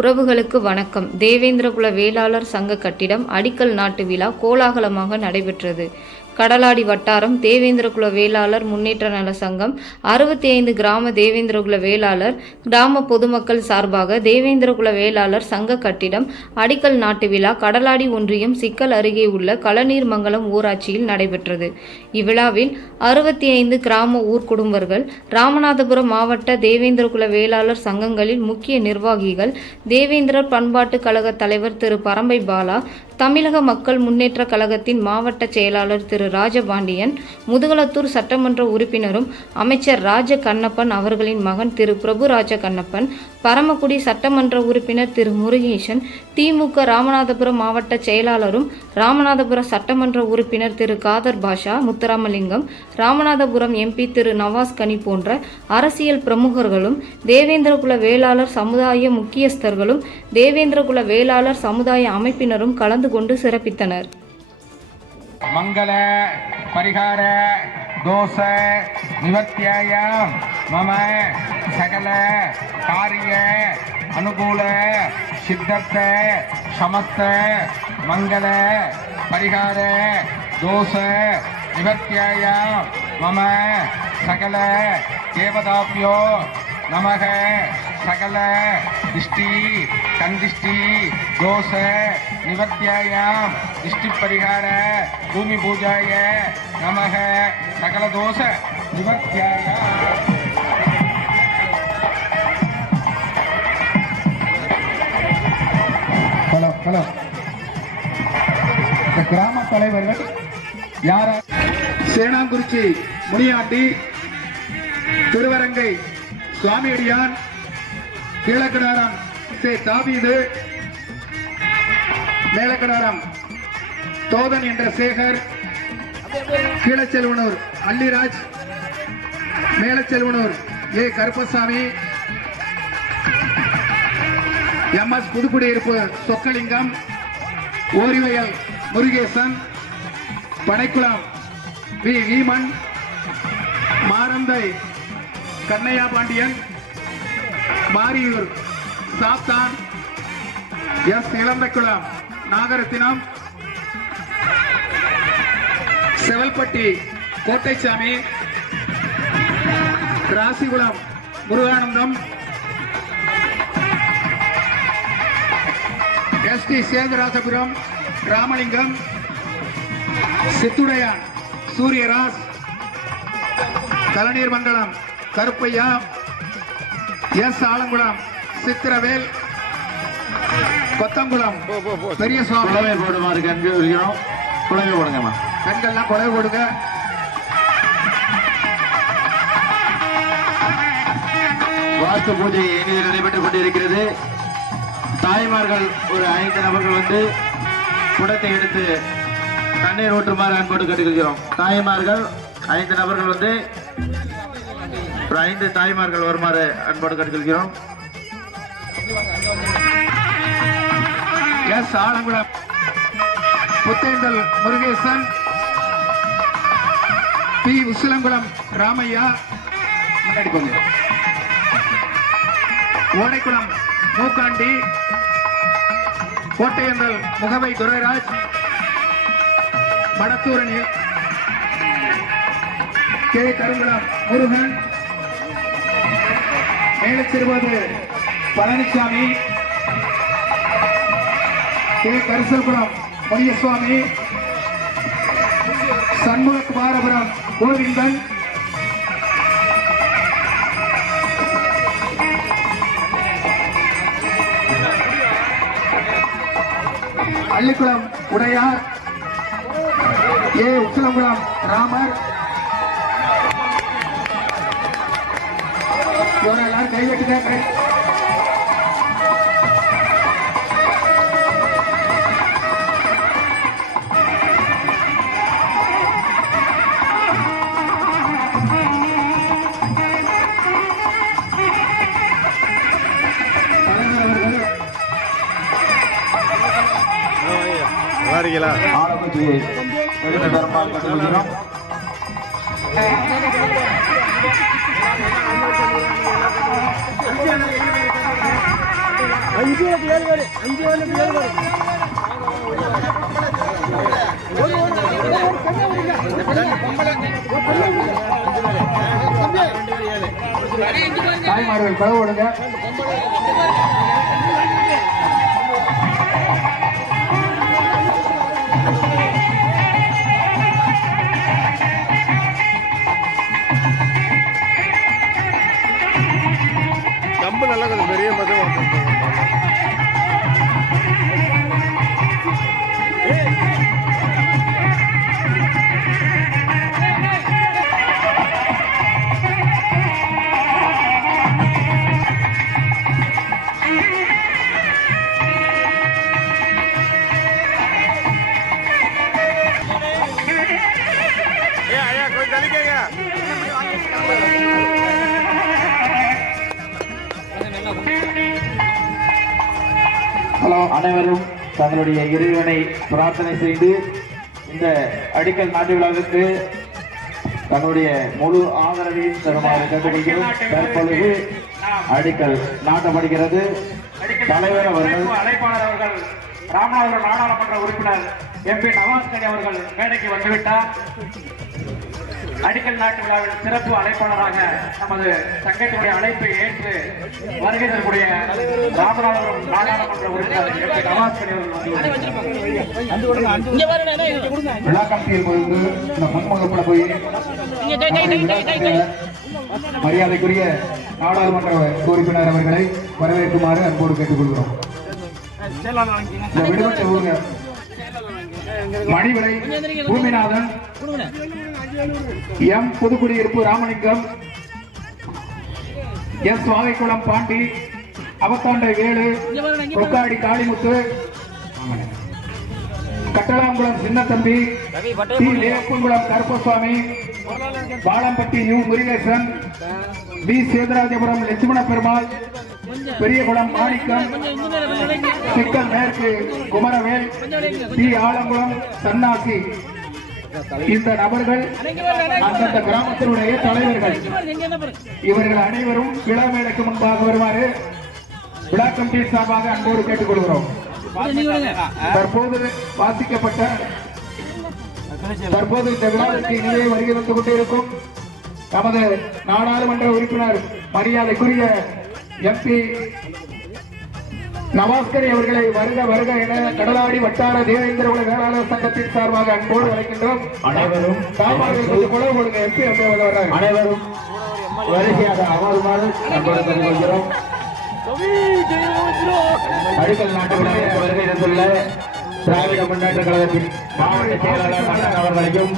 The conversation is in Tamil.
உறவுகளுக்கு வணக்கம். தேவேந்திரகுல வேளாளர் சங்க கட்டிடம் அடிக்கல் நாட்டு விழா கோலாகலமாக நடைபெற்றது. கடலாடி வட்டாரம் தேவேந்திரகுல வேளாளர் முன்னேற்ற நல சங்கம் 65 கிராம தேவேந்திரகுல வேளாளர் கிராம பொதுமக்கள் சார்பாக தேவேந்திரகுல வேளாளர் சங்க கட்டிடம் அடிக்கல் நாட்டு விழா கடலாடி ஒன்றியம் சிக்கல் அருகே உள்ள களநீர்மங்கலம் ஊராட்சியில் நடைபெற்றது. இவ்விழாவில் 65 கிராம ஊர்க்குடும்பர்கள், ராமநாதபுரம் மாவட்ட தேவேந்திரகுல வேளாளர் சங்கங்களில் முக்கிய நிர்வாகிகள், தேவேந்திரர் பண்பாட்டு கழக தலைவர் திரு பரம்பை பாலா, தமிழக மக்கள் முன்னேற்ற கழகத்தின் மாவட்ட செயலாளர் திரு ராஜபாண்டியன், முதுகலத்தூர் சட்டமன்ற உறுப்பினரும் அமைச்சர் ராஜ கண்ணப்பன் அவர்களின் மகன் திரு பிரபு ராஜ கண்ணப்பன், பரமக்குடி சட்டமன்ற உறுப்பினர் திரு முருகேசன், திமுக ராமநாதபுரம் மாவட்ட செயலாளரும் ராமநாதபுரம் சட்டமன்ற உறுப்பினர் திரு காதர் பாஷா முத்துராமலிங்கம், ராமநாதபுரம் எம்பி திரு நவாஸ் கனி போன்ற அரசியல் பிரமுகர்களும், தேவேந்திரகுல வேளாளர் சமுதாய முக்கியஸ்தர்களும், தேவேந்திரகுல வேளாளர் சமுதாய அமைப்பினரும் கலந்து கொண்டு சிறப்பித்தனர். मंगल परिहार दोष निवर्त्याय मम सकल कार्य अनुकूल सिद्धर्थ समस्त मंगल परिहार दोष निवर्त्याय मम सकल देवताभ्यो नमः सकल दिष्टि कंदिष्टि दोष निवर्त्याय दिष्टि परिहार भूमि पूजाय नमः सकल दोष निवर्त्याय ஹலோ இந்த கிராம தலைவர்கள் யார? சேனாங்குறிச்சி முனியாண்டி, திருவரங்கை சுவாமியடியான், கீழக்கடாரம் சே தாவீது, மேலக்கடாரம் தோதன் என்ற Sekar, Keelaselvanur Alliraj, Melaselvanur A Karuppasamy, MS Pudukudiyiruppu Chockalingam, Orivayal Murugesan, Panaikulam V Eman, Maranthai Kannaiya Pandian, Mariyur Sathan, S Ilampaikulam Nagarathinam, Sevalpatti Kottaisamy, Rasikulam Muruganandam, S T Sentharasapuram Ramalingam, Chithudaiyan Suriyaraj, Kalaneermangalam Karuppaiya, S Alangulam Chithiravel, Kothangulam Periya Swamy போடுமாறு குழவை போடுங்கம்மா, பெண்கள்லாம் குழவை போடுங்க. வாஸ்து பூஜை இனிதில் நடைபெற்றுக் கொண்டிருக்கிறது. தாய்மார்கள் ஒரு 5 நபர்கள் வந்து குடத்தை எடுத்து தண்ணீர் ஊற்றுமாறு அன்போடு கேட்டுக்கொள்கிறோம். தாய்மார்கள் 5 நபர்கள் வந்து ஒரு 5 தாய்மார்கள் வருமாறு அன்போடு கேட்டுக்கொள்கிறோம். S Alangulam Puthenthal Murugesan, P Usilankulam Ramaiya, Odaikulam Mookandi, Kottaiyanthal Mugavai Durairaj, Madathurani K Karungulam Murugan, Melachiruvathu Palanisamy, K Karisalkulam Muniyasamy, Shanmugakumarapuram Govindan, Allikulam Udaiyar, A Uchalankulam Ramar. எல்லாரும் கைவிட்டு ஆரம்பிச்சு தாய்மார்கள் கதவு விடுங்க. கம்பு நல்லா கொஞ்சம் பெரிய மதம் ஐயா கொஞ்சம் தள்ளிக்கங்க. ஹலோ, அனைவரும் தங்களுடைய இறைவனை பிரார்த்தனை செய்து இந்த அடிக்கல் நாட்டு விழாவிற்கு தங்களுடைய முழு ஆதரவையும் தருமாறு கேட்டுக்கொள்கிறோம். தற்பொழுது அடிக்கல் நாட்டப்படுகிறது. தலைவர் அவர்கள், அழைப்பாளர் அவர்கள், ராமநாதபுரம் நாடாளுமன்ற உறுப்பினர் எம்பி நவாஸ்கனி அவர்கள் மேடைக்கு வந்துவிட்டார். அடிக்கல் நாட்டு விழாவில் சிறப்பு அழைப்பாளராக நமது சங்கத்தினுடைய அழைப்பை ஏற்று வருகை தரக்கூடிய ராமநாதபுரம் நாடாளுமன்ற உறுப்பினர் எம்பி நவாஸ்கனி அவர்கள் விழா கமிட்டியில் போயிருந்து இந்த முன்முகப்பட போய் மரியாதைக்குரிய நாடாளுமன்ற உறுப்பினர் அவர்களை வரவேற்குமாறு அன்போடு கேட்டுக்கொள்கிறோம். இந்த விடுபட்ட ஊர்கள் Manivilai Bhoominathan, M Pudukudiyiruppu Ramalingam, S Vagaikulam Pandi, Avathandai Velu, Kokkadi Kalimuthu, Kattalankulam Chinnathambi, T Leppankulam Karuppasamy, Palampatti U Murugesan, P Setharajapuram Lakshmana Perumal, Periyakulam Manickam, Sikkal மேற்கு குமரவேல், டி ஆலங்குளம் சன்னாசி. இந்த நபர்கள் அந்தந்த கிராமத்தினுடைய தலைவர்கள். இவர்கள் அனைவரும் விழா மேடைக்கு முன்பாக வருமாறு விழா கமிட்டி சார்பாக அன்போடு கேட்டுக்கொள்கிறோம். தற்போது வாசிக்கப்பட்ட தற்போது இந்த விழாவிற்கு இனிமே வருகை வந்து கொண்டிருக்கும் நமது நாடாளுமன்ற உறுப்பினர் மரியாதைக்குரிய எம்பி நவாஸ்கரி அவர்களை வருக வருக என கடலாடி வட்டார தேவேந்திர குல வேளாளர் சங்கத்தின் சார்பாக அன்போடு அழைக்கின்றோம். அனைவரும் எம்பி அனைவரும் வரிசையாக அமருமாறு அன்போடு கொள்கிறோம். அடிக்கல் நாட்டு விழாவிற்கு வருகை தந்துள்ள திராவிட முன்னேற்ற கழகத்தின் மாவட்ட செயலாளர் அவர்களையும்